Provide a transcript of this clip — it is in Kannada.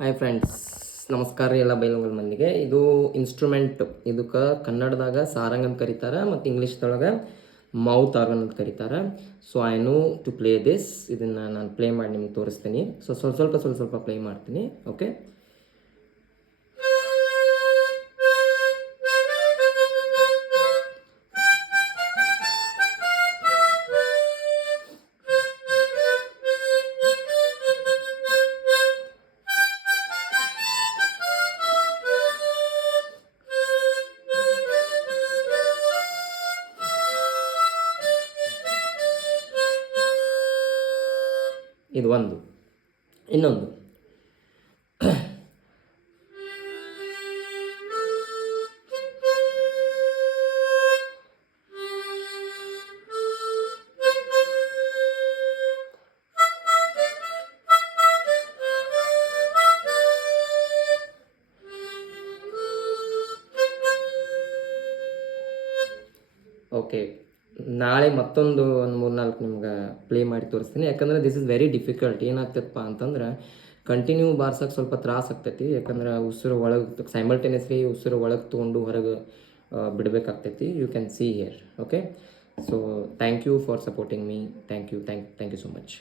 ಹಾಯ್ ಫ್ರೆಂಡ್ಸ್, ನಮಸ್ಕಾರ ರೀ ಎಲ್ಲ ಬೈಲಂಗಲ್ ಮಂದಿಗೆ. ಇದು ಇನ್ಸ್ಟ್ರೂಮೆಂಟ್. ಇದಕ್ಕೆ ಕನ್ನಡದಾಗ ಸಾರಂಗ್ ಅಂತ ಕರೀತಾರೆ ಮತ್ತು ಇಂಗ್ಲೀಷ್ದೊಳಗೆ ಮೌತ್ ಆರ್ಗನ್ ಅಂತ ಕರೀತಾರೆ. So I know to play this. ಇದನ್ನು ನಾನು ಪ್ಲೇ ಮಾಡಿ ನಿಮ್ಗೆ ತೋರಿಸ್ತೀನಿ. ಸೊ ಸ್ವಲ್ಪ ಪ್ಲೇ ಮಾಡ್ತೀನಿ. ಓಕೆ, ಇದು ಒಂದು. ಇನ್ನೊಂದು ಓಕೆ, ನಾಳೆ ಮತ್ತೊಂದು ಒಂದು 3-4 ನಿಮ್ಗೆ ಪ್ಲೇ ಮಾಡಿ ತೋರಿಸ್ತೀನಿ. ಯಾಕಂದರೆ ದಿಸ್ ಇಸ್ ವೆರಿ ಡಿಫಿಕಲ್ಟ್. ಏನಾಗ್ತದಪ್ಪ ಅಂತಂದ್ರೆ ಕಂಟಿನ್ಯೂ ಬಾರ್ಸೋಕೆ ಸ್ವಲ್ಪ ತ್ರಾಸ ಆಗ್ತೈತಿ. ಯಾಕಂದ್ರೆ ಉಸಿರು ಒಳಗೆ ಸೈಮಲ್ಟೇನಿಯಸ್ಲಿ ಉಸಿರು ಒಳಗೆ ತೊಗೊಂಡು ಹೊರಗೆ ಬಿಡಬೇಕಾಗ್ತೈತಿ. You can see here. Okay, so thank you for supporting me. Thank you so much.